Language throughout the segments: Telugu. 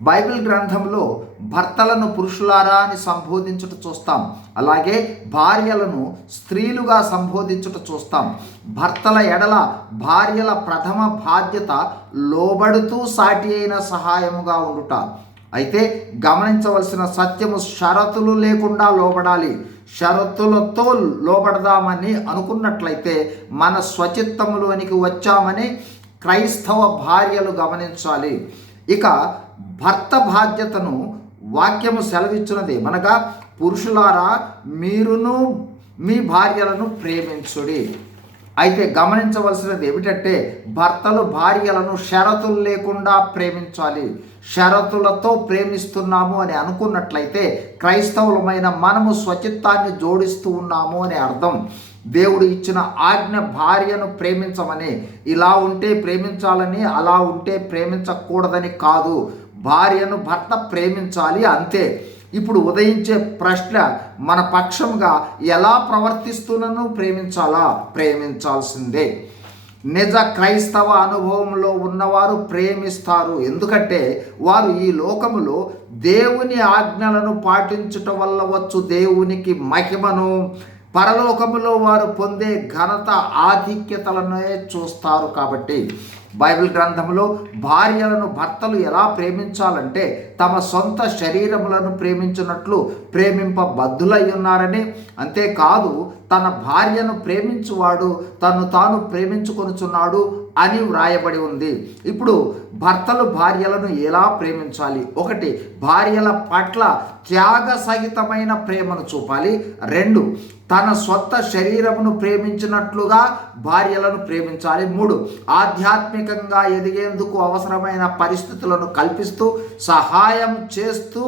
బైబిల్ గ్రంథంలో భర్తలను పురుషులారా అని సంబోధించుట చూస్తాం. అలాగే భార్యలను స్త్రీలుగా సంబోధించుట చూస్తాం. భర్తల ఎడల భార్యల ప్రథమ బాధ్యత లోబడుతూ సాటి అయిన సహాయముగా ఉండుట. అయితే గమనించవలసిన సత్యము, షరతులు లేకుండా లోబడాలి. షరతులతో లోబడదామని అనుకున్నట్లయితే మన స్వచిత్తములోనికి వచ్చామని క్రైస్తవ భార్యలు గమనించాలి. ఇక భర్త బాధ్యతను వాక్యము సెలవిచ్చినది మనగా, పురుషులారా మీరును మీ భార్యలను ప్రేమించుడి. అయితే గమనించవలసినది ఏమిటంటే, భర్తలు భార్యలను షరతులు లేకుండా ప్రేమించాలి. షరతులతో ప్రేమిస్తున్నాము అని అనుకున్నట్లయితే క్రైస్తవులమైన మనము స్వచిత్తాన్ని జోడిస్తూ ఉన్నాము అని అర్థం. దేవుడు ఇచ్చిన ఆజ్ఞ భార్యను ప్రేమించమని, ఇలా ఉంటే ప్రేమించాలని, అలా ఉంటే ప్రేమించకూడదని కాదు. భార్యను భర్త ప్రేమించాలి, అంతే. ఇప్పుడు ఉదయించే ప్రశ్న, మన పక్షంగా ఎలా ప్రవర్తిస్తున్నను ప్రేమించాలా? ప్రేమించాల్సిందే. నిజ క్రైస్తవ అనుభవంలో ఉన్నవారు ప్రేమిస్తారు. ఎందుకంటే వారు ఈ లోకములో దేవుని ఆజ్ఞలను పాటించుట వల్ల వచ్చు దేవునికి మహిమను, పరలోకములో వారు పొందే ఘనత, ఆధిక్యతలనే చూస్తారు. కాబట్టి బైబిల్ గ్రంథంలో భార్యలను భర్తలు ఎలా ప్రేమించాలంటే, తమ సొంత శరీరములను ప్రేమించినట్లు ప్రేమింపబద్ధులై ఉన్నారని, అంతేకాదు తన భార్యను ప్రేమించువాడు తను తాను ప్రేమించుకొనుచున్నాడు అని వ్రాయబడి ఉంది. ఇప్పుడు భర్తలు భార్యలను ఎలా ప్రేమించాలి? 1, భార్యల పట్ల త్యాగ సహితమైన ప్రేమను చూపాలి. 2, తన సొంత శరీరమును ప్రేమించినట్లుగా భార్యలను ప్రేమించాలి. 3, ఆధ్యాత్మికంగా ఎదిగేందుకు అవసరమైన పరిస్థితులను కల్పిస్తూ సహాయం చేస్తూ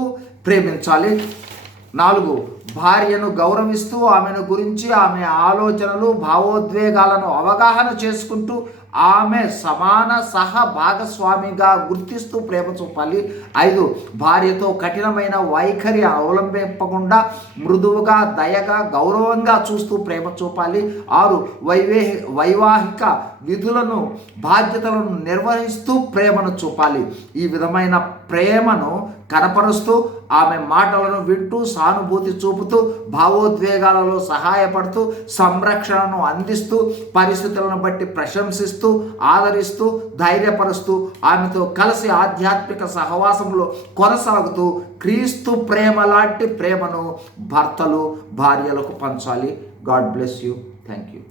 ప్రేమించాలి. 4, భార్యను గౌరవిస్తూ ఆమెను గురించి, ఆమె ఆలోచనలు, భావోద్వేగాలను అవగాహన చేసుకుంటూ ఆమె సమాన భాగస్వామిగా గుర్తిస్తూ ప్రేమ చూపాలి. 5, భార్యతో కఠినమైన వైఖరి అవలంబింపకుండా మృదువుగా, దయగా, గౌరవంగా చూస్తూ ప్రేమ చూపాలి. 6, వైవాహిక విధులను, బాధ్యతలను నిర్వహిస్తూ ప్రేమను చూపాలి. ఈ విధమైన ప్రేమను కనపరుస్తూ, ఆమె మాటలను వింటూ, సానుభూతి చూపుతూ, భావోద్వేగాలలో సహాయపడుతూ, సంరక్షణను అందిస్తూ, పరిస్థితులను బట్టి ప్రశంసిస్తూ, ఆదరిస్తూ, ధైర్యపరుస్తూ, ఆమెతో కలిసి ఆధ్యాత్మిక సహవాసంలో కొనసాగుతూ క్రీస్తు ప్రేమ లాంటి ప్రేమను భర్తలు భార్యలకు పంచాలి. God bless you. Thank you.